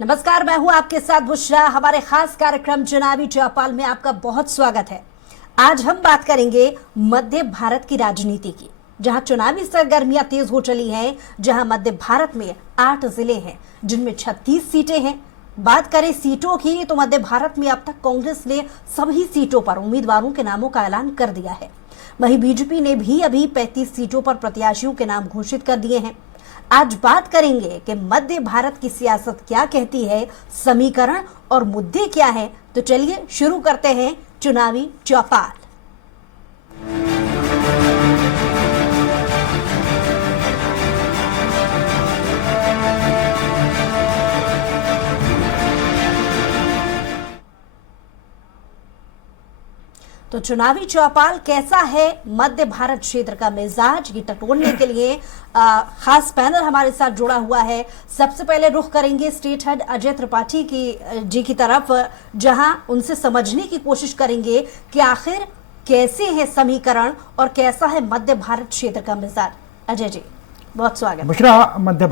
नमस्कार, मैं हूं आपके साथ बुशरा। हमारे खास कार्यक्रम चुनावी चौपाल में आपका बहुत स्वागत है। आज हम बात करेंगे मध्य भारत की राजनीति की, जहां चुनावी सरगर्मियां तेज हो चली हैं, जहां मध्य भारत में 8 जिले हैं जिनमें 36 सीटें हैं। बात करें सीटों की तो मध्य भारत में अब तक कांग्रेस ने सभी सीटों पर उम्मीदवारों के नामों का ऐलान कर दिया है। वहीं बीजेपी ने भी अभी 35 सीटों पर प्रत्याशियों के नाम घोषित कर दिए हैं। आज बात करेंगे कि मध्य भारत की सियासत क्या कहती है, समीकरण और मुद्दे क्या है। तो चलिए शुरू करते हैं चुनावी चौपाल। तो चुनावी चौपाल कैसा है, मध्य भारत क्षेत्र का मिजाज, ये टटोलने के लिए खास पैनल हमारे साथ जुड़ा हुआ है। सबसे पहले रुख करेंगे स्टेट हेड अजय त्रिपाठी की तरफ, जहां उनसे समझने की कोशिश करेंगे कि आखिर कैसे है समीकरण और कैसा है मध्य भारत क्षेत्र का मिजाज। अजय जी, बहुत स्वागत। बुशरा, मध्य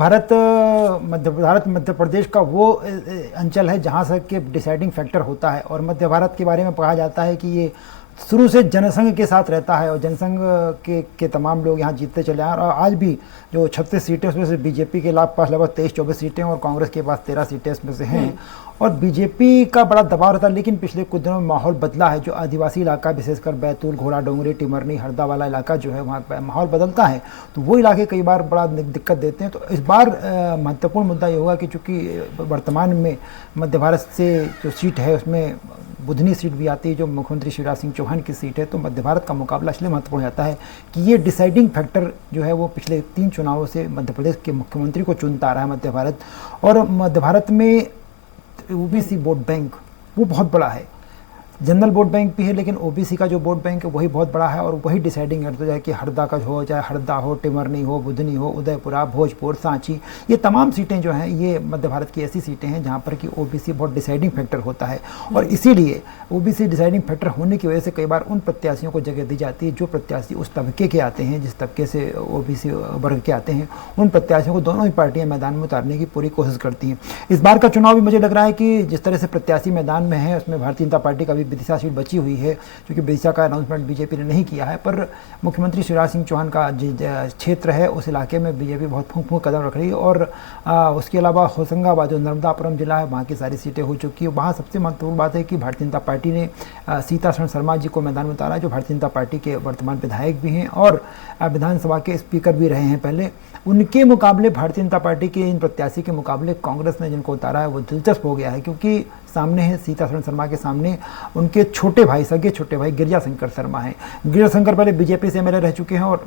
प्रदेश का वो अंचल है जहाँ से कि डिसाइडिंग फैक्टर होता है। और मध्य भारत के बारे में कहा जाता है कि ये शुरू से जनसंघ के साथ रहता है और जनसंघ के तमाम लोग यहाँ जीतते चले आए। और आज भी जो 36 सीटें उसमें से बीजेपी के पास लगभग 23-24 सीटें और कांग्रेस के पास 13 सीटें इसमें से हैं। और बीजेपी का बड़ा दबाव रहता है, लेकिन पिछले कुछ दिनों में माहौल बदला है। जो आदिवासी इलाका, विशेषकर बैतूल, घोड़ा डोंगरी, टिमरनी, हरदा वाला इलाका जो है, वहाँ माहौल बदलता है तो वो इलाके कई बार बड़ा दिक्कत देते हैं। तो इस बार महत्वपूर्ण मुद्दा ये होगा कि चूँकि वर्तमान में मध्य भारत से जो सीट है उसमें बुधनी सीट भी आती है, जो मुख्यमंत्री शिवराज सिंह चौहान की सीट है। तो मध्य भारत का मुकाबला इसलिए महत्वपूर्ण जाता है कि ये डिसाइडिंग फैक्टर जो है वो पिछले 3 चुनावों से मध्य प्रदेश के मुख्यमंत्री को चुनता आ रहा है मध्य भारत। और मध्य भारत में ओबीसी वोट बैंक वो बहुत बड़ा है। जनरल वोट बैंक भी है, लेकिन ओबीसी का जो वोट बैंक है वही बहुत बड़ा है। और वही डिसाइडिंग करता है कि हरदा का हो, चाहे हरदा हो, टिमरनी हो, बुधनी हो, उदयपुरा, भोजपुर, सांची, ये तमाम सीटें जो हैं ये मध्य भारत की ऐसी सीटें हैं जहाँ पर कि ओबीसी बहुत डिसाइडिंग फैक्टर होता है। और इसीलिए ओबीसी डिसाइडिंग फैक्टर होने की वजह से कई बार उन प्रत्याशियों को जगह दी जाती है जो प्रत्याशी उस तबके के आते हैं, जिस तबके से ओबीसी वर्ग के आते हैं। उन प्रत्याशियों को दोनों ही पार्टियां मैदान में उतारने की पूरी कोशिश करती हैं। इस बार का चुनाव भी मुझे लग रहा है कि जिस तरह से प्रत्याशी मैदान में है उसमें भारतीय जनता पार्टी का भी विदिशा सीट बची हुई है, क्योंकि विदिशा का अनाउंसमेंट बीजेपी ने नहीं किया है। पर मुख्यमंत्री शिवराज सिंह चौहान का क्षेत्र है उस इलाके में बीजेपी बहुत फूंक कदम रख रही है। और उसके अलावा होशंगाबाद जो नर्मदापुरम जिला है वहाँ की सारी सीटें हो चुकी है। वहाँ सबसे महत्वपूर्ण बात है कि भारतीय जनता पार्टी ने सीतासरण शर्मा जी को मैदान में उतारा, जो भारतीय जनता पार्टी के वर्तमान विधायक भी हैं और विधानसभा के स्पीकर भी रहे हैं पहले। उनके मुकाबले भारतीय जनता पार्टी के इन प्रत्याशी के मुकाबले कांग्रेस ने जिनको उतारा है वो दिलचस्प हो गया है, क्योंकि सामने है सीतासरण शर्मा के सामने उनके छोटे भाई, सगे छोटे भाई गिरिजा शंकर शर्मा हैं। गिरिजा शंकर पहले बीजेपी से एमएलए रह चुके हैं और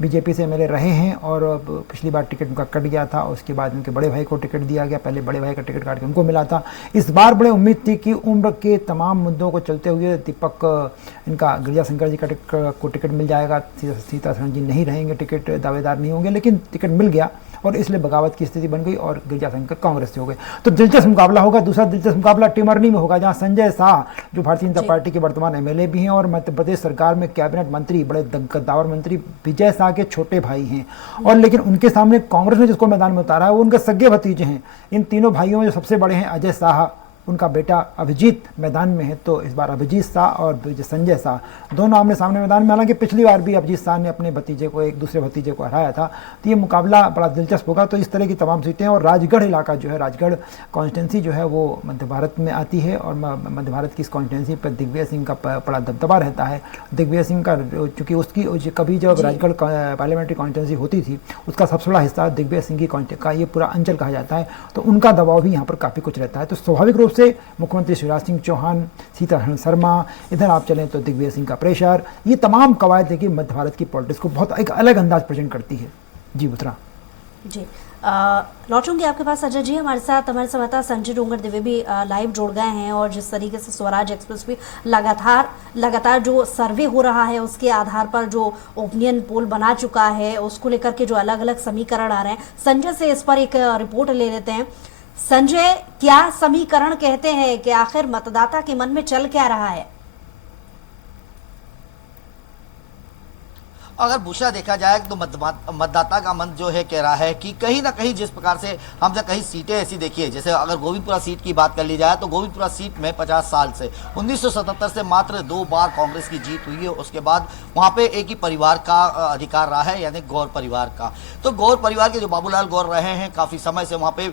बीजेपी से एमएलए रहे हैं। और पिछली बार टिकट उनका कट गया था, उसके बाद उनके बड़े भाई को टिकट दिया गया। पहले बड़े भाई का टिकट काट के उनको मिला था। इस बार बड़े उम्मीद थी कि उम्र के तमाम मुद्दों को चलते हुए इनका गिरिजा शंकर जी को टिकट मिल जाएगा, सीतासरण जी नहीं रहेंगे, टिकट दावेदार नहीं होंगे, लेकिन टिकट मिल गया और इसलिए बगावत की स्थिति बन गई और गिरिजा शंकर कांग्रेस से हो गए। तो दिलचस्प मुकाबला होगा। दूसरा दिलचस्प मुकाबला टिमरनी में होगा, जहां संजय शाह जो भारतीय जनता पार्टी के वर्तमान एमएलए भी हैं और मध्य प्रदेश सरकार में कैबिनेट मंत्री, बड़े गद्दावर मंत्री विजय शाह के छोटे भाई हैं। और लेकिन उनके सामने कांग्रेस ने जिसको मैदान में उतारा है वो उनके सगे भतीजे हैं। इन तीनों भाइयों में जो सबसे बड़े हैं अजय शाह, उनका बेटा अभिजीत मैदान में है। तो इस बार अभिजीत शाह और संजय शाह दोनों आमने सामने मैदान में। हालांकि पिछली बार भी अभिजीत शाह ने अपने भतीजे को, एक दूसरे भतीजे को हराया था। तो ये मुकाबला बड़ा दिलचस्प होगा। तो इस तरह की तमाम सीटें। और राजगढ़ इलाका जो है, राजगढ़ कॉन्स्टिट्यूंसी जो है वो मध्य भारत में आती है और मध्य भारत की इस कॉन्स्टिट्यूंसी पर दिग्विजय सिंह का बड़ा दबदबा रहता है। दिग्विजय सिंह का, चूँकि उसकी कभी जब राजगढ़ पार्लियामेंट्री कॉन्स्टिट्यूंसी होती थी उसका सबसे बड़ा हिस्सा दिग्विजय सिंह का ये पूरा अंचल कहा जाता है। तो उनका दबाव भी यहाँ पर काफ़ी कुछ रहता है। तो स्वाभाविक रूप से मुख्यमंत्री शिवराज सिंह चौहान, सीतासरण शर्मा, इधर आप चलें तो दिग्विजय सिंह का प्रेशर, ये तमाम कवायद देखिए मध्य भारत की पॉलिटिक्स को बहुत एक अलग अंदाज प्रेजेंट करती है। जी बुथरा जी, लौटूंगी आपके पास। अजय जी, हमारे संवाददाता संजय डोंगर दिवे भी लाइव जुड़ गए हैं और जिस तरीके से स्वराज एक्सप्रेस भी लगातार जो सर्वे हो रहा है उसके आधार पर जो ओपिनियन पोल बना चुका है उसको लेकर के जो अलग अलग समीकरण आ रहे हैं, संजय से इस पर एक रिपोर्ट ले लेते हैं। संजय, क्या समीकरण कहते हैं कि आखिर मतदाता के मन में चल क्या रहा है? अगर बुशरा देखा जाए तो मतदाता का मन जो है कह रहा है कि कहीं ना कहीं जिस प्रकार से हमने कहीं सीटें ऐसी देखी है, जैसे अगर गोविंदपुरा सीट की बात कर ली जाए तो गोविंदपुरा सीट में 50 साल से 1977 से मात्र 2 बार कांग्रेस की जीत हुई है। उसके बाद वहां पे एक ही परिवार का अधिकार रहा है, यानी गौर परिवार का। तो गौर परिवार के जो बाबूलाल गौर रहे हैं, काफी समय से वहां पे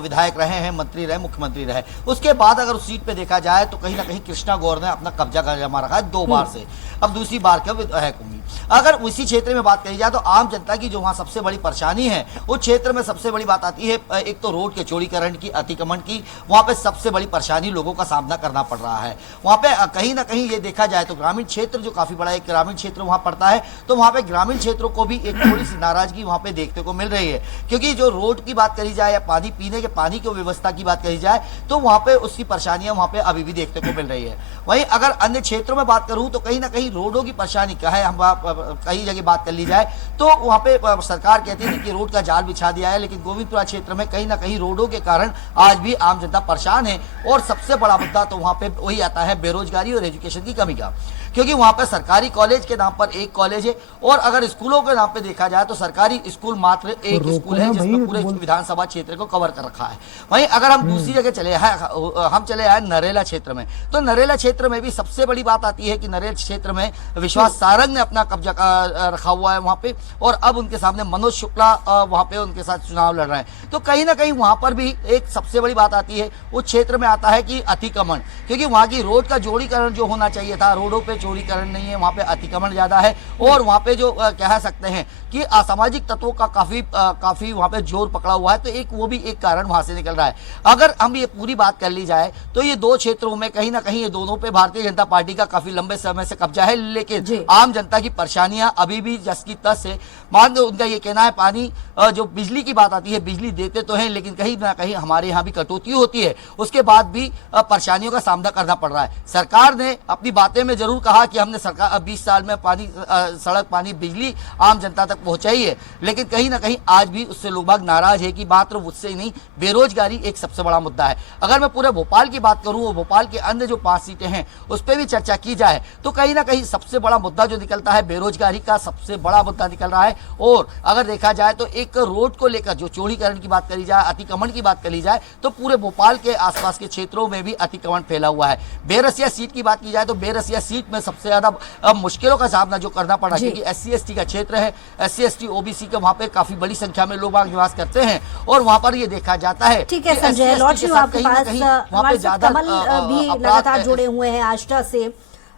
विधायक रहे हैं, मंत्री रहे, मुख्यमंत्री रहे। उसके बाद अगर उस सीट पे देखा जाए तो कहीं ना कहीं कृष्णा गौर ने अपना कब्जा जमा रखा है 2 बार से, अब दूसरी बार का विधायक होंगी। अगर उसी क्षेत्र में बात करी जाए तो आम जनता की जो वहां सबसे बड़ी परेशानी है, उस क्षेत्र में सबसे बड़ी बात आती है एक तो रोड के चौड़ीकरण की, अतिक्रमण की। वहां पे सबसे बड़ी परेशानी लोगों का सामना करना पड़ रहा है। वहां पे कहीं ना कहीं ये देखा जाए तो ग्रामीण क्षेत्र जो काफी बड़ा एक ग्रामीण क्षेत्र वहां पड़ता है, तो वहां पे ग्रामीण क्षेत्रों को भी एक थोड़ी सी नाराजगी वहां पे देखने को मिल रही है, क्योंकि जो रोड की बात करी जाए या पानी पीने के पानी की व्यवस्था की बात करी जाए तो वहां पे उसकी परेशानियां वहां पे अभी भी देखने को मिल रही है। वहीं अगर अन्य क्षेत्रों में बात करूं तो कहीं ना कहीं रोडों की परेशानी का है, हम कई जगह बात कर ली जाए तो वहां पे सरकार कहती है कि रोड का जाल बिछा दिया है, लेकिन गोविंदपुरा क्षेत्र में कहीं ना कहीं रोडों के कारण आज भी आम जनता परेशान है। और सबसे बड़ा मुद्दा तो वहां पे वही आता है बेरोजगारी और एजुकेशन की कमी का, क्योंकि वहां पर सरकारी कॉलेज के नाम पर एक कॉलेज है और अगर स्कूलों के नाम पे देखा जाए तो सरकारी स्कूल मात्र एक स्कूल है जिसमें पूरे विधानसभा क्षेत्र को कवर कर रखा है। वहीं अगर हम दूसरी जगह चले आए नरेला क्षेत्र में, तो नरेला क्षेत्र में भी सबसे बड़ी बात आती है कि नरेला क्षेत्र में विश्वास सारंग ने अपना कब्जा रखा हुआ है वहां पे, और अब उनके सामने मनोज शुक्ला वहां पे उनके साथ चुनाव लड़ रहे हैं। तो कहीं ना कहीं वहां पर भी एक सबसे बड़ी बात आती है, उस क्षेत्र में आता है कि अतिक्रमण, क्योंकि वहां की रोड का जोड़ीकरण जो होना चाहिए था, रोडों पे चौड़ीकरण नहीं है, वहां पे अतिक्रमण ज्यादा है और वहां पे जो कह सकते हैं कि असामाजिक तत्वों का काफी वहां पे जोर पकड़ा हुआ है। तो एक वो भी एक कारण वहां से निकल रहा है। अगर हम ये पूरी बात कर ली जाए तो ये 2 क्षेत्रों में कहीं ना कहीं ये दोनों पे भारतीय जनता पार्टी का काफी लंबे समय से कब्जा है, लेकिन आम जनता की परेशानियां अभी भी जस की तस है। मान लो उनका ये कहना है पानी जो बिजली की बात आती है, बिजली देते तो हैं लेकिन कहीं ना कहीं हमारे यहाँ भी कटौती होती है, उसके बाद भी परेशानियों का सामना करना पड़ रहा है। सरकार ने अपनी बातें में जरूर कहा कि हमने सरकार 20 साल में पानी, सड़क, पानी, बिजली आम जनता तक पहुंचाई है, लेकिन कहीं ना कहीं आज भी उससे लोग बाग नाराज है कि मात्र उससे ही नहीं, बेरोजगारी एक सबसे बड़ा मुद्दा है। अगर मैं पूरे भोपाल की बात करूं और भोपाल के अन्य जो 5 सीटें हैं उस पर भी चर्चा की जाए तो कहीं ना कहीं सबसे बड़ा मुद्दा जो निकलता है बेरोजगारी का सबसे बड़ा मुद्दा निकल रहा है। और अगर देखा जाए तो एक रोड को लेकर जो चौड़ीकरण की बात करी जाए, अतिक्रमण की बात करी जाए तो पूरे भोपाल के आसपास के क्षेत्रों में भी अतिक्रमण फैला हुआ है। बेरसिया सीट की बात की जाए तो बेरसिया सीट में सबसे ज्यादा मुश्किलों का सामना जो करना पड़ा, क्योंकि SC/ST का क्षेत्र है, SC/ST OBC के वहां पे काफी बड़ी संख्या में लोग निवास करते हैं और वहां पर ये देखा जाता है। ठीक है संजय, लौट आपके पास हमारे साथ कमल भी लगातार जुड़े हुए हैं आष्टा से।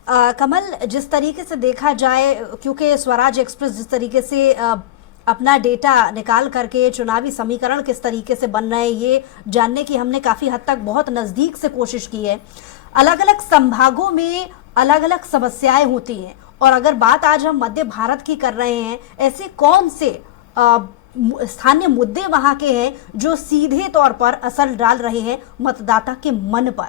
कमल, जिस तरीके से देखा जाए, क्योंकि स्वराज एक्सप्रेस जिस तरीके से अपना डेटा निकाल करके चुनावी समीकरण किस तरीके से बन रहे हैं ये जानने की हमने काफी हद तक बहुत नजदीक से कोशिश की है। अलग अलग संभागों में अलग अलग समस्याएं होती हैं, और अगर बात आज हम मध्य भारत की कर रहे हैं, ऐसे कौन से स्थानीय मुद्दे वहां के हैं जो सीधे तौर पर असर डाल रहे हैं मतदाता के मन पर?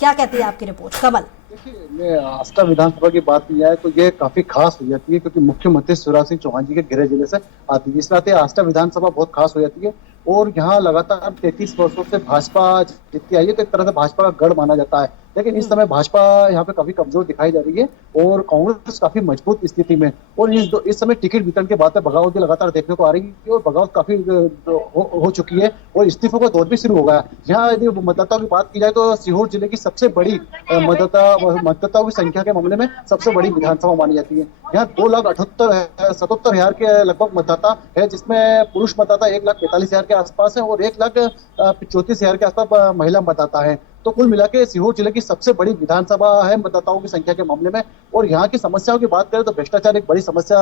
क्या कहती है आपकी रिपोर्ट कमल? देखिए, मैं आष्टा विधानसभा की बात की जाए तो ये काफी खास हो जाती है, क्योंकि मुख्यमंत्री शिवराज सिंह चौहान जी के गृह जिले से आती है। इस नाते आष्टा विधानसभा बहुत खास हो जाती है और यहाँ लगातार 33 वर्षों से भाजपा जीतती आई है, तो एक तरह से भाजपा का गढ़ माना जाता है। लेकिन इस समय भाजपा यहाँ पे काफी कमजोर दिखाई जा रही है और कांग्रेस काफी मजबूत स्थिति में। और इस समय टिकट वितरण के बाद बगावत भी लगातार देखने को आ रही है और बगावत काफी हो चुकी है और इस्तीफों का दौर भी शुरू हो गया। यहाँ यदि मतदाताओं की बात की जाए तो सीहोर जिले की सबसे बड़ी मतदाताओं की संख्या के मामले में सबसे बड़ी विधानसभा मानी जाती है। यहाँ 2,77,000 के लगभग मतदाता है, जिसमें पुरुष मतदाता 1,45,000 के आसपास है और 1,34,000 के आसपास महिला मतदाता है। तो कुल मिला के सीहोर जिले की सबसे बड़ी विधानसभा है मतदाताओं की संख्या के मामले में। और यहाँ की समस्याओं की बात करें तो भ्रष्टाचार एक बड़ी समस्या,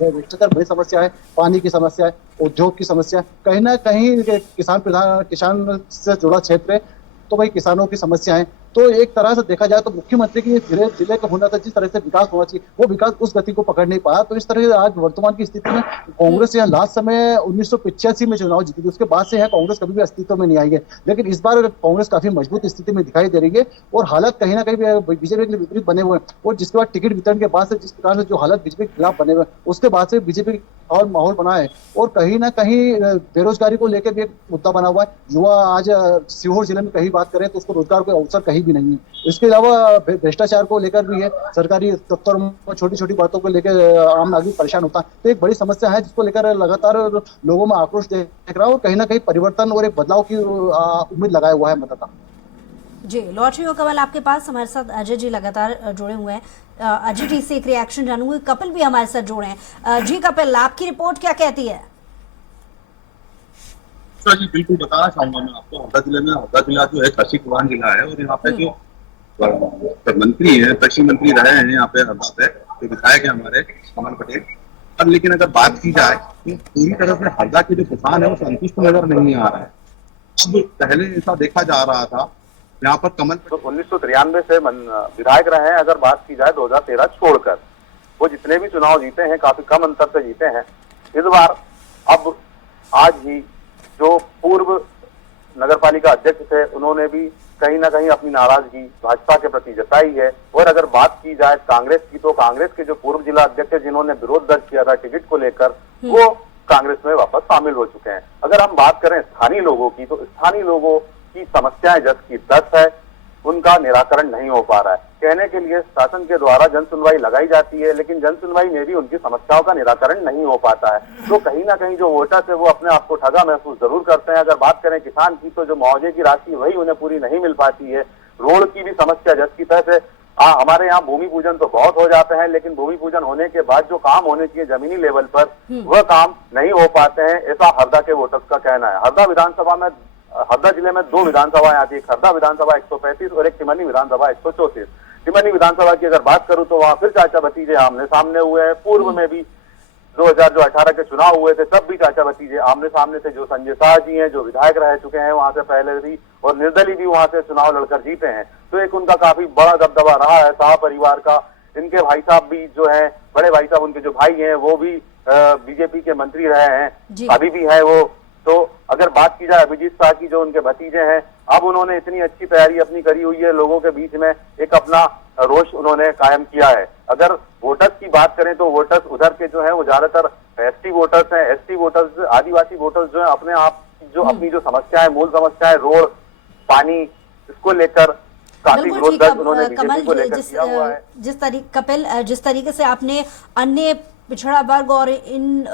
भ्रष्टाचार बड़ी समस्या है, पानी की समस्या है, उद्योग की समस्या, कहीं ना कहीं किसान से जुड़ा क्षेत्र है तो भाई किसानों की समस्या है। तो एक तरह से देखा जाए तो मुख्यमंत्री की जिले का होना था, जिस तरह से विकास होना चाहिए वो विकास उस गति को पकड़ नहीं पाया। तो इस तरह से आज वर्तमान की स्थिति में कांग्रेस यहाँ लास्ट समय 1985 में चुनाव जीती थी, उसके बाद से यहाँ कांग्रेस कभी भी अस्तित्व में नहीं आई है। लेकिन इस बार कांग्रेस काफी मजबूत स्थिति में दिखाई दे रही है और हालात कहीं ना कहीं बीजेपी के विपरीत बने हुए हैं। और जिसके बाद टिकट वितरण के बाद से जिस प्रकार से जो हालात बीजेपी के खिलाफ बने हुए उसके बाद से बीजेपी और माहौल बना है और कहीं ना कहीं बेरोजगारी को लेकर भी एक मुद्दा बना हुआ है। युवा आज सीहोर जिले में कहीं बात करें तो उसको रोजगार का अवसर कहीं कहीं भी नहीं है। इसके अलावा भ्रष्टाचार को लेकर भी है, सरकारी दफ्तरों में छोटी छोटी बातों को लेकर आम नागरिक परेशान होता है। तो एक बड़ी समस्या है जिसको लेकर लगातार लोगों में आक्रोश देख रहा है और कहीं ना कहीं परिवर्तन और एक बदलाव की उम्मीद लगाया हुआ है मतदाता। जी, लौट रही हो कमल आपके पास। हमारे साथ अजय जी लगातार जुड़े हुए हैं। अजय जी से एक रिएक्शन जानूंगी। कपिल भी हमारे साथ जुड़े हैं। जी कपिल, आपकी रिपोर्ट क्या कहती है? जी बिल्कुल बताना चाहूंगा मैं आपको। हरदा जिले में, हरदा जिला जो है कृषि प्रधान जिला है और यहाँ पे जो मंत्री है, कृषि मंत्री रहे हैं यहाँ पे हरदा पे, जो विधायक है हमारे कमल पटेल। अब लेकिन अगर बात की जाए तो पूरी तरह से हरदा के जो किसान है वो संतुष्ट नजर नहीं आ रहा है। अब पहले ऐसा देखा जा रहा था यहाँ पर कमल 1993 से विधायक रहे हैं। अगर बात की जाए 2013 छोड़कर, वो जितने भी चुनाव जीते हैं काफी कम अंतर से जीते हैं। इस बार अब आज ही जो पूर्व नगरपालिका अध्यक्ष थे उन्होंने भी कहीं ना कहीं अपनी नाराजगी भाजपा के प्रति जताई है। और अगर बात की जाए कांग्रेस की, तो कांग्रेस के जो पूर्व जिला अध्यक्ष है जिन्होंने विरोध दर्ज किया था टिकट को लेकर, वो कांग्रेस में वापस शामिल हो चुके हैं। अगर हम बात करें स्थानीय लोगों की, तो स्थानीय लोगों की समस्याएं जस की तस है, उनका निराकरण नहीं हो पा रहा है। कहने के लिए शासन के द्वारा जन सुनवाई लगाई जाती है, लेकिन जन सुनवाई में भी उनकी समस्याओं का निराकरण नहीं हो पाता है। तो कहीं ना कहीं जो वोटर्स है वो अपने आप को ठगा महसूस जरूर करते हैं। अगर बात करें किसान की, तो जो मुआवजे की राशि वही उन्हें पूरी नहीं मिल पाती है। रोड की भी समस्या जस की तस है। हमारे यहाँ भूमि पूजन तो बहुत हो जाते हैं, लेकिन भूमि पूजन होने के बाद जो काम होने चाहिए जमीनी लेवल पर, वह काम नहीं हो पाते हैं, ऐसा हरदा के वोटर्स का कहना है। हरदा जिले में 2 विधानसभाएं आती है, खरदा विधानसभा 135 और एक टिमरनी विधानसभा 134। टिमरनी विधानसभा की अगर बात करूं तो वहां फिर चाचा भतीजे आमने सामने हुए हैं। पूर्व में भी 2018 के चुनाव हुए थे, तब भी चाचा भतीजे आमने सामने थे। जो संजय शाह जी हैं, जो विधायक रह चुके हैं वहां से पहले भी, और निर्दलीय भी वहां से चुनाव लड़कर जीते हैं। तो एक उनका काफी बड़ा दबदबा रहा है शाह परिवार का। इनके भाई साहब भी जो है, बड़े भाई साहब उनके जो भाई हैं वो भी बीजेपी के मंत्री रहे हैं, अभी भी है वो। तो अगर बात की जाए अभिजीत शाह की, जो उनके भतीजे हैं, अब उन्होंने इतनी अच्छी तैयारी अपनी करी हुई है, लोगों के बीच में एक अपना रोष उन्होंने कायम किया है। अगर वोटर्स की बात करें तो वोटर्स उधर के जो है वो ज्यादातर एसटी वोटर्स हैं। एसटी वोटर्स, आदिवासी वोटर्स जो है अपने आप जो अपनी जो समस्याएं, मूल समस्याएं, रोड, पानी, इसको लेकर काफी विरोध दर्ज उन्होंने बीजेपी को लेकर किया हुआ है। जिस तरीके से आपने अन्य पिछड़ा वर्ग और इन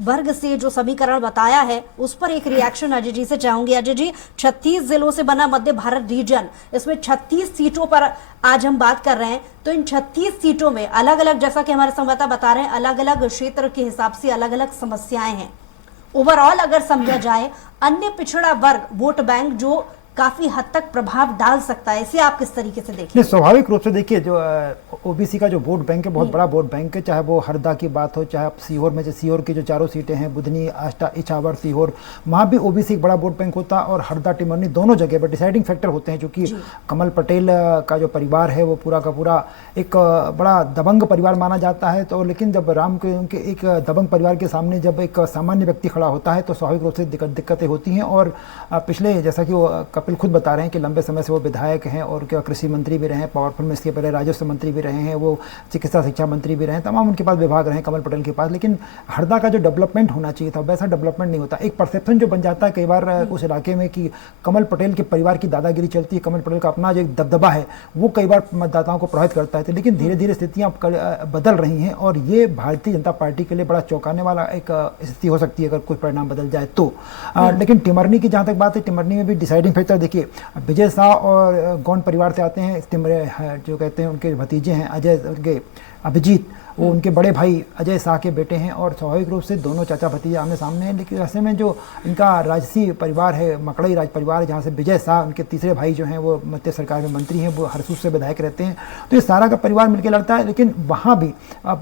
वर्ग से जो समीकरण बताया है, उस पर एक रिएक्शन अजय जी से चाहूंगी। अजय जी, 36 जिलों से बना मध्य भारत रीजन, इसमें 36 सीटों पर आज हम बात कर रहे हैं। तो इन 36 सीटों में अलग अलग, जैसा कि हमारे संवाददाता बता रहे हैं, अलग अलग क्षेत्र के हिसाब से अलग अलग समस्याएं हैं। ओवरऑल अगर समझा जाए, अन्य पिछड़ा वर्ग वोट बैंक जो काफी हद तक प्रभाव डाल सकता है, इसे आप किस तरीके से देखिए? स्वाभाविक रूप से देखिए, जो ओबीसी का जो वोट बैंक है बहुत बड़ा वोट बैंक है। चाहे वो हरदा की बात हो, चाहे सीहोर में, सीहोर की जो 4 सीटें हैं, बुधनी, आष्टा, इछावर, सीहोर, वहाँ भी ओबीसी एक बड़ा वोट बैंक होता है। और हरदा, टिमरनी, दोनों जगह पर डिसाइडिंग फैक्टर होते हैं। क्योंकि कमल पटेल का जो परिवार है वो पूरा का पूरा एक बड़ा दबंग परिवार माना जाता है। तो लेकिन जब राम के उनके एक दबंग परिवार के सामने जब एक सामान्य व्यक्ति खड़ा होता है तो स्वाभाविक रूप से दिक्कतें होती हैं। और पिछले, जैसा कि वो कपिल खुद बता रहे हैं कि लंबे समय से वो विधायक हैं और क्या कृषि मंत्री भी रहे हैं, पावरफुल में इसके पहले राजस्व मंत्री भी रहे हैं, वो चिकित्सा शिक्षा मंत्री भी रहे हैं, तमाम उनके पास विभाग रहे हैं कमल पटेल के पास। लेकिन हरदा का जो डेवलपमेंट होना चाहिए था वैसा डेवलपमेंट नहीं होता। एक परसेप्शन जो बन जाता है कई बार उस इलाके में कि कमल पटेल के परिवार की दादागिरी चलती है, कमल पटेल का अपना जो एक दबदबा है वो कई बार मतदाताओं को प्रभावित करता है। लेकिन धीरे धीरे स्थितियां बदल रही हैं और ये भारतीय जनता पार्टी के लिए बड़ा चौंकाने वाला एक स्थिति हो सकती है अगर कोई परिणाम बदल जाए तो। लेकिन टिमरनी की जहाँ तक बात है, टिमरनी में भी डिसाइडिंग फैक्टर देखिए, विजय शाह और गौंड परिवार से आते हैं, जो कहते हैं उनके भतीजे हैं अजय, उनके अभिजीत, वो उनके बड़े भाई अजय शाह के बेटे हैं। और स्वाभाविक रूप से दोनों चाचा भतीजे आमने सामने हैं। लेकिन ऐसे में जो इनका राजसी परिवार है, मकड़ई राज परिवार, जहाँ से विजय शाह, उनके तीसरे भाई जो हैं वो मध्य सरकार में मंत्री हैं, वो हरसूद से विधायक रहते हैं। तो ये सारा का परिवार मिलकर लड़ता है। लेकिन वहाँ भी अब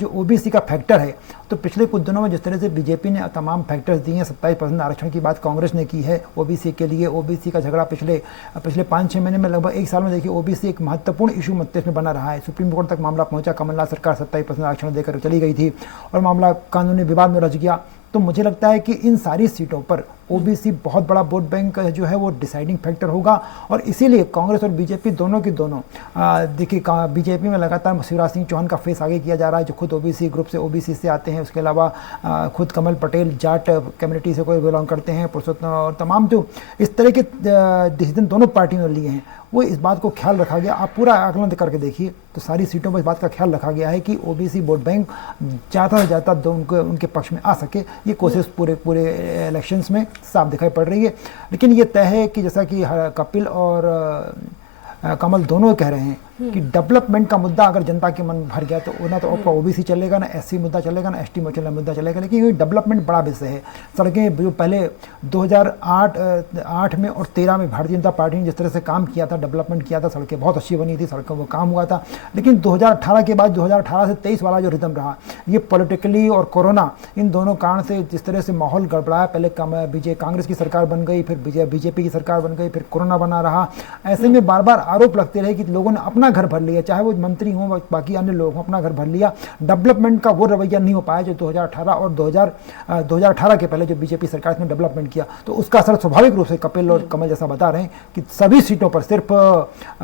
जो ओबीसी का फैक्टर है, तो पिछले कुछ दिनों में जिस तरह से बीजेपी ने तमाम फैक्टर्स दिए हैं, 27% आरक्षण की बात कांग्रेस ने की है ओबीसी के लिए। ओबीसी का झगड़ा पिछले 5-6 महीने में, लगभग 1 साल में देखिए ओबीसी एक महत्वपूर्ण इशू मध्य प्रदेश में बना रहा है। सुप्रीम कोर्ट तक मामला पहुंचा, कमलनाथ सरकार 27% आरक्षण देकर चली गई थी और मामला कानूनी विवाद में रच गया। तो मुझे लगता है कि इन सारी सीटों पर ओबीसी बहुत बड़ा वोट बैंक जो है वो डिसाइडिंग फैक्टर होगा। और इसीलिए कांग्रेस और बीजेपी दोनों की दोनों, देखिए बीजेपी में लगातार शिवराज सिंह चौहान का फेस आगे किया जा रहा है, जो खुद ओबीसी ग्रुप से, ओबीसी से आते हैं। उसके अलावा खुद कमल पटेल जाट कम्युनिटी से कोई बिलोंग करते हैं, पुरुषोत्तम और तमाम जो इस तरह के डिसीजन दोनों पार्टियों ने लिए हैं, वो इस बात को ख्याल रखा गया। आप पूरा आकलन करके देखिए तो सारी सीटों पर इस बात का ख्याल रखा गया है कि ओबीसी वोट बैंक ज़्यादा से ज़्यादा उनके पक्ष में आ सके। ये कोशिश पूरे इलेक्शंस में साफ दिखाई पड़ रही है। लेकिन ये तय है कि जैसा कि कपिल और कमल दोनों कह रहे हैं कि डेवलपमेंट का मुद्दा अगर जनता के मन भर गया तो ना तो आपका ओबीसी चलेगा, ना एससी मुद्दा चलेगा, ना एसटी मुद्दा चलेगा। लेकिन ये डेवलपमेंट बड़ा विषय है। सड़कें जो पहले 2008 में और 13 में भारतीय जनता पार्टी ने जिस तरह से काम किया था, डेवलपमेंट किया था, सड़कें बहुत अच्छी बनी थी, सड़कों में काम हुआ था। लेकिन 2018 के बाद 2018 से 23 वाला जो रिदम रहा, ये पॉलिटिकली और कोरोना, इन दोनों कारण से जिस तरह से माहौल गड़बड़ाया, पहले कांग्रेस की सरकार बन गई, फिर बीजेपी की सरकार बन गई, फिर कोरोना बना रहा। ऐसे में बार बार आरोप लगते रहे कि लोगों ने अपना घर भर लिया, चाहे वो मंत्री हों, बाकी अन्य लोग हों, अपना घर भर लिया। डेवलपमेंट का वो रवैया नहीं हो पाया जो 2018 और 2018 के पहले जो बीजेपी सरकार ने डेवलपमेंट किया। तो उसका असर स्वाभाविक रूप से कपिल और कमल जैसा बता रहे हैं कि सभी सीटों पर, सिर्फ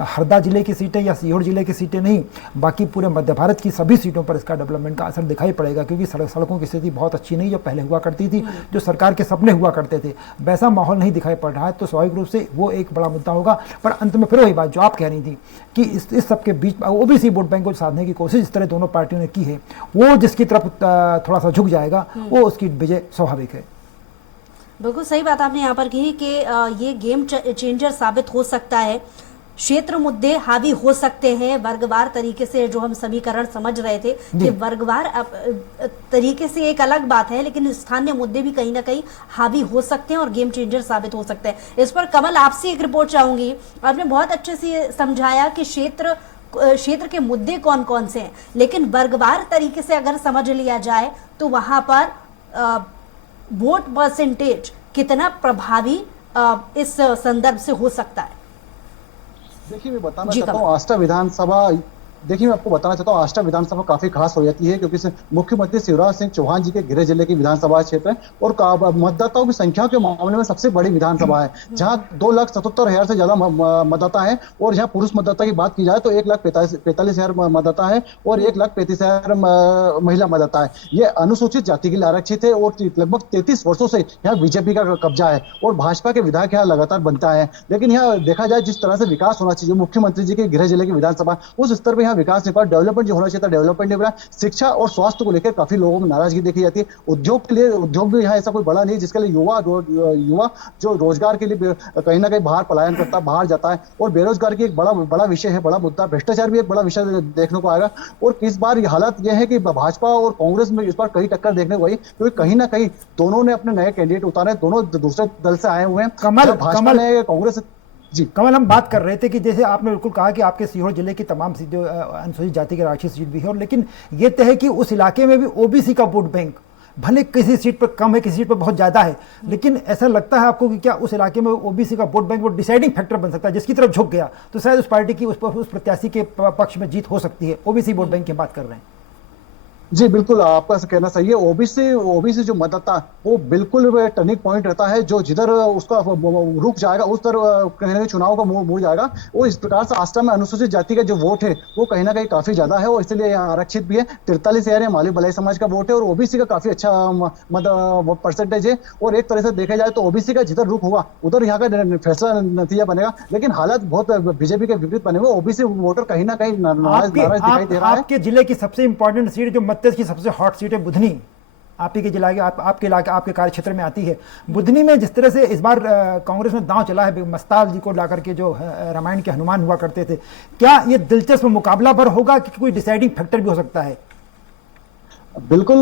हरदा जिले की सीटें या सीहोर जिले की सीटें नहीं, बाकी पूरे मध्य भारत की सभी सीटों पर इसका डेवलपमेंट का असर दिखाई पड़ेगा। क्योंकि सड़कों की स्थिति बहुत अच्छी नहीं जो पहले हुआ करती थी, जो सरकार के सपने हुआ करते थे, वैसा माहौल नहीं दिखाई पड़ रहा है। तो स्वाभाविक रूप से वो एक बड़ा मुद्दा होगा। पर अंत में फिर वही बात जो आप कह रही थी कि इस सब के बीच ओबीसी वोट बैंक को साधने की कोशिश इस तरह दोनों पार्टियों ने की है, वो जिसकी तरफ थोड़ा सा झुक जाएगा वो उसकी विजय स्वाभाविक है। बिल्कुल सही बात आपने यहाँ पर कही कि ये गेम चेंजर साबित हो सकता है। क्षेत्र मुद्दे हावी हो सकते हैं, वर्गवार तरीके से जो हम समीकरण समझ रहे थे कि वर्गवार तरीके से एक अलग बात है, लेकिन स्थानीय मुद्दे भी कहीं ना कहीं हावी हो सकते हैं और गेम चेंजर साबित हो सकते हैं। इस पर कमल आपसे एक रिपोर्ट चाहूंगी। आपने बहुत अच्छे से समझाया कि क्षेत्र के मुद्दे कौन कौन से हैं, लेकिन वर्गवार तरीके से अगर समझ लिया जाए तो वहां पर वोट परसेंटेज कितना प्रभावी इस संदर्भ से हो सकता है। देखिए, मैं बताना चाहता हूँ आष्टा विधानसभा, देखिए मैं आपको बताना चाहता हूँ आष्टा विधानसभा काफी खास हो जाती है क्योंकि मुख्यमंत्री शिवराज सिंह चौहान जी के गृह जिले की विधानसभा क्षेत्र है और मतदाताओं की संख्या के मामले में सबसे बड़ी विधानसभा है, जहां 2,77,000 से ज्यादा मतदाता है। और जहां पुरुष मतदाता की बात की जाए तो 1,45,000 मतदाता है और 1,35,000 महिला मतदाता है। ये अनुसूचित जाति के लिए आरक्षित है और लगभग 33 वर्षों से यहाँ बीजेपी का कब्जा है और भाजपा के विधायक यहाँ लगातार बनता है। लेकिन यहाँ देखा जाए जिस तरह से विकास होना चाहिए, मुख्यमंत्री जी के गृह जिले की विधानसभा उस स्तर पर विकास नहीं पाया, डेवलपमेंट जो होना चाहिए था डेवलपमेंट नहीं बना। शिक्षा और स्वास्थ्य को लेकर काफी लोगों में नाराजगी देखी जाती है। उद्योग के लिए उद्योग भी यहाँ ऐसा कोई बड़ा नहीं जिसके लिए युवा जो रोजगार के लिए कहीं ना कहीं बाहर पलायन करता है, बाहर जाता है। और बेरोजगार की एक बड़ा विषय है, बड़ा मुद्दा। भ्रष्टाचार भी एक बड़ा विषय देखने को आएगा। और इस बार हालात यह है कि भाजपा और कांग्रेस में इस बार कई टक्कर देखने को आई क्योंकि कहीं ना कहीं दोनों ने अपने नए कैंडिडेट उतारे, दोनों दूसरे दल से आए हुए हैं। भाजपा ने कांग्रेस जी कमल, हम बात कर रहे थे कि जैसे आपने बिल्कुल कहा कि आपके सीहोर जिले की तमाम सीटें अनुसूचित जाति की आरक्षित सीट भी है, और लेकिन ये तय है कि उस इलाके में भी ओबीसी का वोट बैंक भले किसी सीट पर कम है, किसी सीट पर बहुत ज्यादा है, लेकिन ऐसा लगता है आपको कि क्या उस इलाके में ओबीसी का वोट बैंक वो डिसाइडिंग फैक्टर बन सकता है, जिसकी तरफ झुक गया तो शायद उस पार्टी की उस प्रत्याशी के पक्ष में जीत हो सकती है। ओबीसी वोट बैंक की बात कर रहे हैं। जी बिल्कुल, आपका कहना सही है। ओबीसी जो मतदाता वो बिल्कुल टर्निंग पॉइंट रहता है, जो जिधर उसका रुक जाएगा उस तरह कहीं ना कहीं चुनाव का मुड़ जाएगा। और इस प्रकार से आष्टा में अनुसूचित जाति का जो वोट है वो कहीं ना कहीं काफी ज्यादा है और इसलिए यहाँ आरक्षित भी है। 43,000 माली बलाई समाज का वोट है और ओबीसी का काफी अच्छा परसेंटेज है। और एक तरह से देखा जाए तो ओबीसी का जिधर रुख होगा उधर यहाँ का फैसला नतीजा बनेगा। लेकिन हालात बहुत बीजेपी के विपरीत बने हुए, ओबीसी वोटर कहीं ना कहीं नाराज दिखाई दे रहा है। आपके जिले की सबसे इंपॉर्टेंट सीट जो की सबसे हॉट सीट है बुधनी, आप ही के जिला के आपके इलाके आपके कार्य क्षेत्र में आती है। बुधनी में जिस तरह से इस बार कांग्रेस में दांव चला है मस्ताल जी को लाकर के, जो रामायण के हनुमान हुआ करते थे, क्या ये दिलचस्प मुकाबला पर होगा कि कोई डिसाइडिंग फैक्टर भी हो सकता है? बिल्कुल,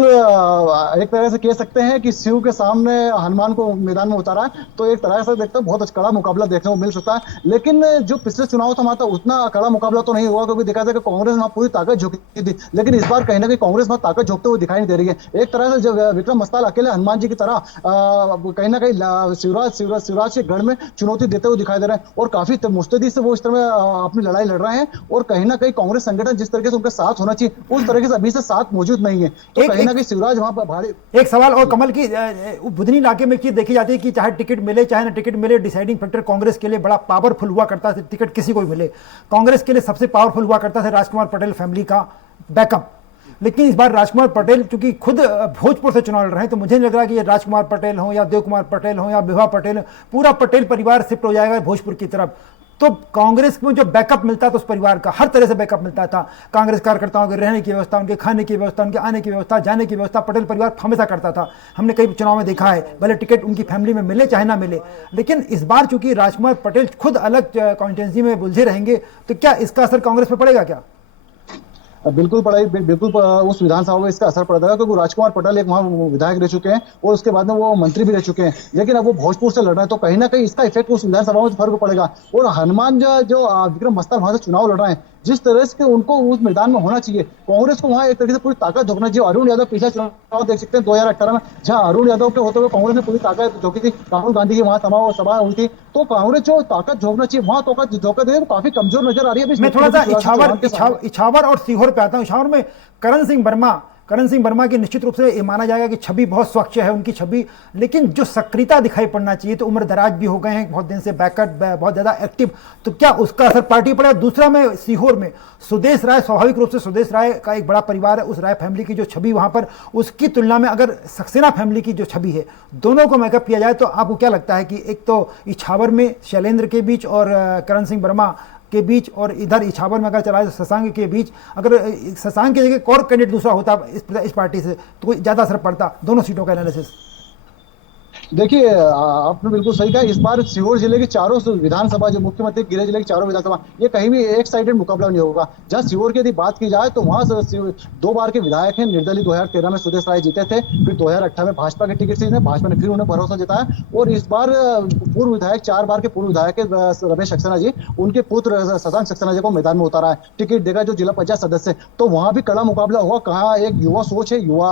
एक तरह से कह सकते हैं कि शिव के सामने हनुमान को मैदान में उतारा है, तो एक तरह से देखते हैं बहुत कड़ा मुकाबला देखने को मिल सकता है। लेकिन जो पिछले चुनाव था वहां उतना कड़ा मुकाबला तो नहीं हुआ क्योंकि देखा जाए कि कांग्रेस वहां पूरी ताकत झोंकी थी। लेकिन इस बार कहीं ना कहीं कांग्रेस वहां ताकत झोंकते हुए दिखाई नहीं दे रही है। एक तरह से जब विक्रम मस्ताल अकेले हनुमान जी की तरह कहीं ना कहीं शिवराज के गढ़ में चुनौती देते हुए दिखाई दे रहे हैं और काफी मुस्तैदी से वो इस तरह अपनी लड़ाई लड़ रहे हैं। और कहीं ना कहीं कांग्रेस संगठन जिस तरीके से उनका साथ होना चाहिए उस तरीके से अभी से साथ मौजूद नहीं है। तो कहीं ना कहीं शिवराज वहां पर भारी। एक सवाल और कमल की बुधनी इलाके में चीज देखी जाती है कि चाहे टिकट मिले चाहे ना टिकट मिले, डिसाइडिंग फैक्टर कांग्रेस के लिए बड़ा पावरफुल हुआ करता था। टिकट किसी को भी मिले, कांग्रेस के लिए सबसे पावरफुल हुआ करता था राजकुमार पटेल फैमिली का बैकअप। लेकिन इस बार राजकुमार पटेल चूंकि खुद भोजपुर से चुनाव लड़ रहे हैं, तो मुझे नहीं लग रहा कि ये राजकुमार पटेल हो या देव कुमार पटेल हो या विभा पटेल, पूरा पटेल परिवार शिफ्ट हो जाएगा भोजपुर की तरफ। तो कांग्रेस में जो बैकअप मिलता था उस परिवार का, हर तरह से बैकअप मिलता था। कांग्रेस कार्यकर्ताओं के रहने की व्यवस्था, उनके खाने की व्यवस्था, उनके आने की व्यवस्था, जाने की व्यवस्था पटेल परिवार हमेशा करता था। हमने कई चुनाव में देखा है, भले टिकट उनकी फैमिली में मिले चाहे ना मिले। लेकिन इस बार चूंकि राजकुमार पटेल खुद अलग कॉन्स्टिट्यूंसी में उलझे रहेंगे, तो क्या इसका असर कांग्रेस पर पड़ेगा क्या? बिल्कुल पड़ा, बिल्कुल उस विधानसभा में इसका असर पड़ता है, क्योंकि राजकुमार पटेल एक वहाँ विधायक रह चुके हैं और उसके बाद में वो मंत्री भी रह चुके हैं। लेकिन अब वो भोजपुर से लड़ रहे हैं, तो कहीं ना कहीं इसका इफेक्ट उस विधानसभा में फर्क पड़ेगा। और हनुमान जो विक्रम बस्तर वहां से चुनाव लड़ रहे हैं, जिस तरह से उनको उस मैदान में होना चाहिए, कांग्रेस को वहां एक तरीके से पूरी ताकत झोंकना चाहिए। अरुण यादव पिछला चुनाव देख सकते हैं 2018 में, जहां अरुण यादव के होते हुए कांग्रेस ने पूरी ताकत झोंकी थी, राहुल गांधी की वहां सभा हुई थी। तो कांग्रेस जो ताकत झोंकना चाहिए वहां ताकत झोंकते हुए काफी कमजोर नजर आ रही है। मैं थोड़ा सा इछावर और सीहोर पे आता हूँ। इछावर में करण सिंह वर्मा की निश्चित रूप से ये माना जाएगा कि छवि बहुत स्वच्छ है उनकी छवि, लेकिन जो सक्रियता दिखाई पड़ना चाहिए, तो उम्र दराज भी हो गए हैं बहुत दिन से, बैकअप बहुत ज्यादा एक्टिव, तो क्या उसका असर पार्टी पड़ेगा? दूसरा में सीहोर में सुदेश राय, स्वाभाविक रूप से सुदेश राय का एक बड़ा परिवार है, उस राय फैमिली की जो छवि वहां पर, उसकी तुलना में अगर सक्सेना फैमिली की जो छवि है, दोनों को मेकअप किया जाए, तो आपको क्या लगता है कि एक तो इछावर में शैलेंद्र के बीच और करण सिंह वर्मा के बीच, और इधर इछावर में अगर चला जाए शशांक के बीच, अगर शशांक की जगह और कैंडिडेट दूसरा होता इस पार्टी से, तो कोई ज्यादा असर पड़ता? दोनों सीटों का एनालिसिस। देखिए, आपने बिल्कुल सही कहा। इस बार सीहोर जिले की चारों विधानसभा, जो मुख्यमंत्री गिरिराज जिले की चारों विधानसभा, ये कहीं भी एक साइडेड मुकाबला नहीं होगा। जहां सीहोर की यदि बात की जाए, तो वहां 2 बार के विधायक हैं। निर्दलीय 2013 में सुदेश राय जीते थे, फिर 2018 में भाजपा के टिकट से भाजपा ने फिर उन्हें भरोसा जताया, और इस बार पूर्व विधायक, 4 बार के पूर्व विधायक रमेश सक्सेना जी, उनके पुत्र शशांक सक्सेना जी को मैदान में उतारा है, टिकट देगा जो जिला पंचायत सदस्य। तो वहां भी कड़ा मुकाबला हुआ। कहाँ एक युवा सोच है, युवा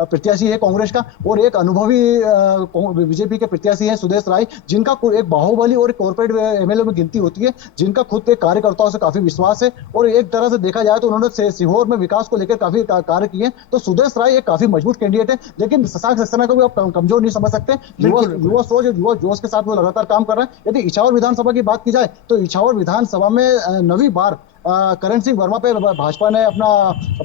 प्रत्याशी है कांग्रेस का, और एक अनुभवी बीजेपी के प्रत्याशी हैं सुदेश राय, जिनका एक बाहुबली और कॉर्पोरेट एमएलए में गिनती होती है, जिनका खुद के कार्यकर्ताओं से काफी विश्वास है, और एक तरह से देखा जाए तो उन्होंने सीहोर में विकास को लेकर काफी कार्य किए। तो सुदेश राय एक काफी मजबूत कैंडिडेट है, लेकिन शशांक सक्सेना को भी आप कमजोर नहीं समझ सकते। युवा सोच, युवा जोश के साथ वो लगातार काम कर रहे हैं। यदि इछावर विधानसभा की बात की जाए, तो इछावर विधानसभा में 9वीं बार करण सिंह वर्मा पे भाजपा ने अपना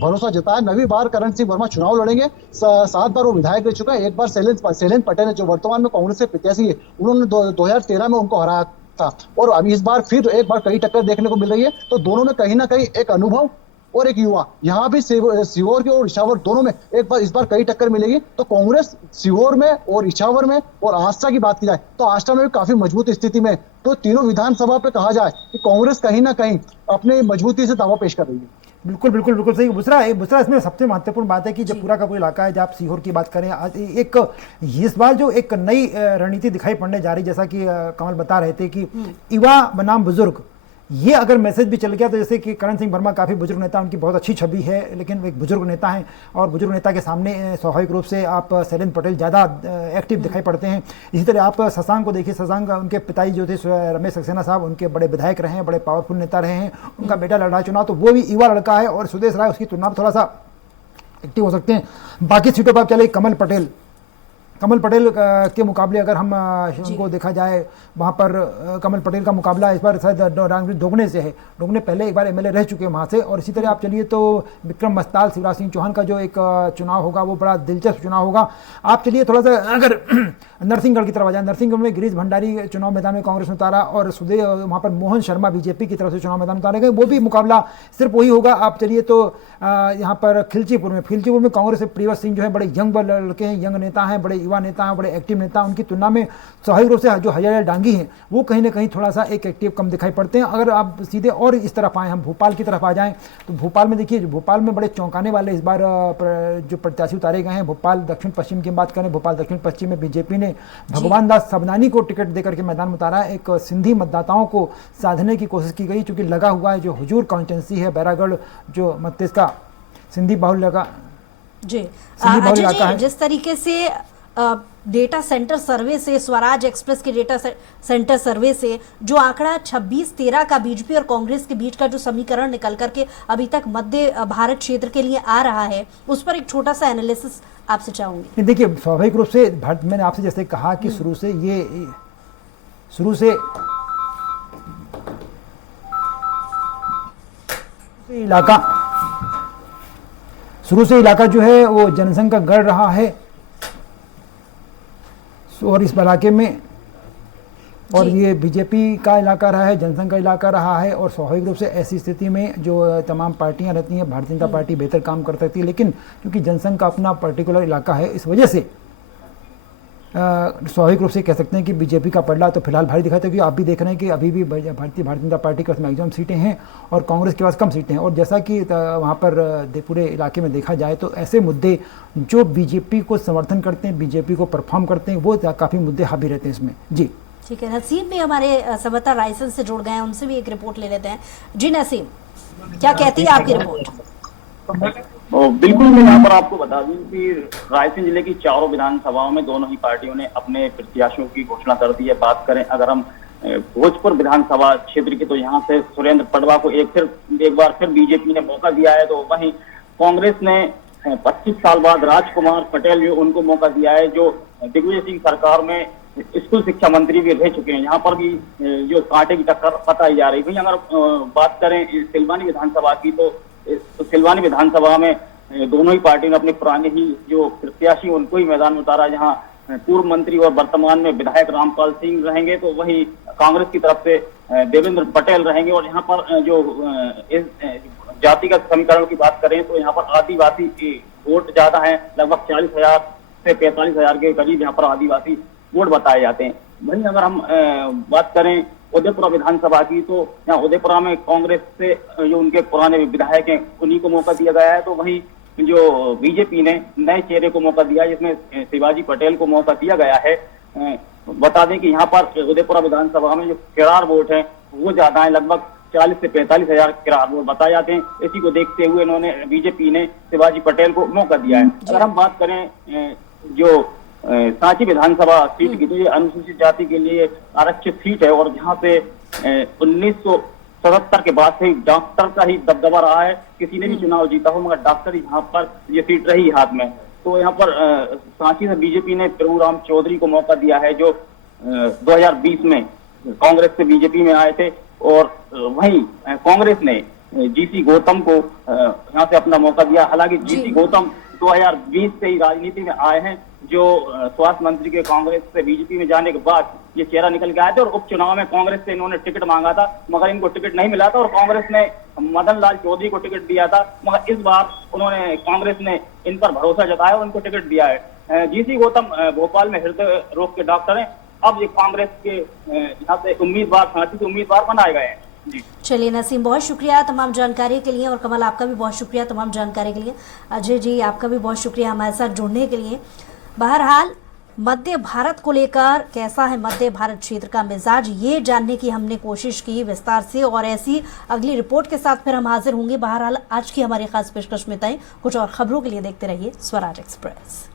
भरोसा जताया। 9वीं बार करण सिंह वर्मा चुनाव लड़ेंगे। 7 बार वो विधायक रह चुका है। एक बार शैलेंद्र पटेल, जो वर्तमान में कांग्रेस के प्रत्याशी है, उन्होंने 2013 में उनको हराया था, और अब इस बार फिर एक बार कई टक्कर देखने को मिल रही है। तो दोनों में कहीं ना कहीं एक अनुभव और एक युवा, यहाँ भी सीहोर के और इछावर दोनों में इस बार कई टक्कर मिलेगी। तो कांग्रेस सीहोर में और इछावर में, और आस्था की बात की जाए तो आस्था में भी काफी मजबूत स्थिति में। तो तीनों विधानसभा पे कहा जाए कि कांग्रेस कहीं ना कहीं अपनी मजबूती से दावा पेश कर रही है। बिल्कुल सही। दूसरा इसमें सबसे महत्वपूर्ण बात है कि जब पूरा का पूरा इलाका है, जब आप सीहोर की बात करें, एक इस बार जो एक नई रणनीति दिखाई पड़ने जा रही, जैसा कि कमल बता रहे थे कि युवा बनाम बुजुर्ग, ये अगर मैसेज भी चल गया, तो जैसे कि करण सिंह वर्मा काफ़ी बुजुर्ग नेता, उनकी बहुत अच्छी छवि है, लेकिन एक बुजुर्ग नेता हैं, और बुजुर्ग नेता के सामने स्वाभाविक रूप से आप शैलेंद्र पटेल ज़्यादा एक्टिव दिखाई पड़ते हैं। इसी तरह आप शशांक को देखिए, शशांक उनके पिताजी जो थे रमेश सक्सेना साहब, उनके बड़े विधायक रहे हैं, बड़े पावरफुल नेता रहे हैं, उनका बेटा लड़ रहा है चुनाव, तो वो भी युवा लड़का है, और सुदेश राय उसकी तुलना में थोड़ा सा एक्टिव हो सकते हैं। बाकी सीटों पर आप चले, कमल पटेल के मुकाबले अगर हम उनको देखा जाए, वहाँ पर कमल पटेल का मुकाबला इस बार शायद दोगुने से है। दोगुने पहले एक बार एमएलए रह चुके हैं वहाँ से। और इसी तरह आप चलिए तो विक्रम मस्ताल, शिवराज सिंह चौहान का जो एक चुनाव होगा, वो बड़ा दिलचस्प चुनाव होगा। आप चलिए थोड़ा सा अगर नरसिंहगढ़ की तरफ आ जाए, नरसिंहगढ़ में गिरीश भंडारी चुनाव मैदान में कांग्रेस ने उतारा, और वहाँ पर मोहन शर्मा बीजेपी की तरफ से चुनाव मैदान में उतारे गए। वो भी मुकाबला सिर्फ वही होगा। आप चलिए तो यहाँ पर खिलचीपुर में कांग्रेस से प्रियव्रत सिंह जो है, बड़े यंग लड़के हैं, यंग नेता हैं, बड़े युवा नेता हैं, बड़े एक्टिव नेता। उनकी तुलना में स्वाभाविक रूप से जो हजारे डांगी हैं, वो कहीं ना कहीं थोड़ा सा एक एक्टिव कम दिखाई पड़ते हैं। अगर आप सीधे और इस तरफ आए, हम भोपाल की तरफ आ जाएं, तो भोपाल में देखिए, भोपाल में बड़े चौंकाने वाले इस बार जो प्रत्याशी उतारे गए हैं। भोपाल दक्षिण पश्चिम की बात करें, भोपाल दक्षिण पश्चिम में बीजेपी ने भगवान दास सबनानी को टिकट देकर के मैदान में उतारा। एक सिंधी मतदाताओं को साधने की कोशिश की गई, चूंकि लगा हुआ है जो हुजूर कॉन्स्टिट्यूंसी है, बैरागढ़ जो मत्तेस का सिंधी बाहुल लगा जी। अच्छा जी, जिस तरीके से डेटा सेंटर सर्वे से, स्वराज एक्सप्रेस के डेटा सेंटर सर्वे से जो आंकड़ा 26-13 का बीजेपी और कांग्रेस के बीच का जो समीकरण निकल करके अभी तक मध्य भारत क्षेत्र के लिए आ रहा है, उस पर एक छोटा सा एनालिसिस आपसे चाहूंगी। देखिए, स्वाभाविक रूप से भारत, मैंने आपसे जैसे कहा कि शुरू से इलाका जो है वो जनसंघ का गढ़ रहा है और इस इलाके में, और ये बीजेपी का इलाका रहा है, जनसंघ का इलाका रहा है। और स्वाभाविक रूप से ऐसी स्थिति में जो तमाम पार्टियां रहती हैं, भारतीय जनता पार्टी बेहतर काम कर सकती है, लेकिन क्योंकि जनसंघ का अपना पर्टिकुलर इलाका है, इस वजह से स्वाभाविक रूप से कह सकते हैं कि बीजेपी का पलड़ा तो फिलहाल भारी दिखाई देता है, क्योंकि आप भी देख रहे हैं कि अभी भी भारतीय जनता पार्टी के पास मैक्सिमम सीटें हैं और कांग्रेस के पास कम सीटें हैं। और जैसा कि वहाँ पर पूरे इलाके में देखा जाए तो ऐसे मुद्दे जो बीजेपी को समर्थन करते हैं, बीजेपी को परफॉर्म करते हैं, वो काफ़ी मुद्दे हावी रहते हैं इसमें। जी ठीक है, नसीम भी हमारे संवाददाता रायसेन से जुड़ गए हैं, उनसे भी एक रिपोर्ट ले लेते हैं। जी नसीम, क्या कहती है आपकी रिपोर्ट? बिल्कुल, मैं यहाँ पर आपको बता दूं कि रायसेन जिले की चारों विधानसभाओं में दोनों ही पार्टियों ने अपने प्रत्याशियों की घोषणा कर दी है। बात करें अगर हम भोजपुर विधानसभा क्षेत्र की, तो यहाँ से सुरेंद्र पटवा को एक बार फिर बीजेपी ने मौका दिया है। तो वहीं कांग्रेस ने 25 साल बाद राजकुमार पटेल जो उनको मौका दिया है, जो दिग्विजय सिंह सरकार में स्कूल शिक्षा मंत्री भी रह चुके हैं। यहाँ पर भी जो कांटे की टक्कर बताई जा रही है। अगर बात करें सिलवानी विधानसभा की, तो सिलवानी विधानसभा में दोनों ही पार्टियों ने अपने पुराने ही जो प्रत्याशी उनको ही मैदान में उतारा, जहां पूर्व मंत्री और वर्तमान में विधायक रामपाल सिंह रहेंगे, तो वही कांग्रेस की तरफ से देवेंद्र पटेल रहेंगे। और यहाँ पर जो इस जातिगत समीकरण की बात करें तो यहाँ पर आदिवासी वोट ज्यादा है, लगभग 40,000 से 45,000 के करीब यहाँ पर आदिवासी वोट बताए जाते हैं। वहीं अगर हम बात करें उदयपुरा विधानसभा की, तो यहाँ उदयपुरा में कांग्रेस से जो उनके पुराने विधायक हैं उन्हीं को मौका दिया गया है। तो वहीं जो बीजेपी ने नए चेहरे को मौका दिया है, जिसमें शिवाजी पटेल को मौका दिया गया है। बता दें कि यहाँ पर उदयपुरा विधानसभा में जो किरार वोट है वो ज्यादा है, लगभग 40 से 45,000 किरार वोट बताए जाते हैं। इसी को देखते हुए इन्होंने बीजेपी ने शिवाजी पटेल को मौका दिया है। अगर हम बात करें जो सांची विधानसभा सीट की, तो ये अनुसूचित जाति के लिए आरक्षित सीट है और जहाँ से 1977 के बाद से डॉक्टर का ही दबदबा रहा है। किसी ने भी चुनाव जीता हो मगर डॉक्टर यहाँ पर ये सीट रही हाथ में। तो यहाँ पर सांची से बीजेपी ने प्रभुराम चौधरी को मौका दिया है, जो 2020 में कांग्रेस से बीजेपी में आए थे। और वहीं कांग्रेस ने जीसी गौतम को यहाँ से अपना मौका दिया। हालांकि जीसी गौतम 2020 से ही राजनीति में आए हैं, जो स्वास्थ्य मंत्री के कांग्रेस से बीजेपी में जाने के बाद ये चेहरा निकल के आए थे। और उपचुनाव में कांग्रेस से इन्होंने टिकट मांगा था, मगर इनको टिकट नहीं मिला था और कांग्रेस ने मदन लाल चौधरी को टिकट दिया था। मगर इस बार उन्होंने कांग्रेस ने इन पर भरोसा जताया और उनको टिकट दिया है। जीसी गौतम भोपाल में हृदय रोग के डॉक्टर हैं। अब ये कांग्रेस के यहाँ से उम्मीदवार, सांची से उम्मीदवार बनाए गए हैं। चलिए नसीम, बहुत शुक्रिया तमाम जानकारी के लिए, और कमल आपका भी बहुत शुक्रिया तमाम जानकारी के लिए। अजय जी आपका भी बहुत शुक्रिया हमारे साथ जुड़ने के लिए। बहरहाल मध्य भारत को लेकर कैसा है मध्य भारत क्षेत्र का मिजाज, ये जानने की हमने कोशिश की विस्तार से, और ऐसी अगली रिपोर्ट के साथ फिर हम हाजिर होंगे। बहरहाल आज की हमारी खास पेशकश में तय। कुछ और खबरों के लिए देखते रहिए स्वराज एक्सप्रेस।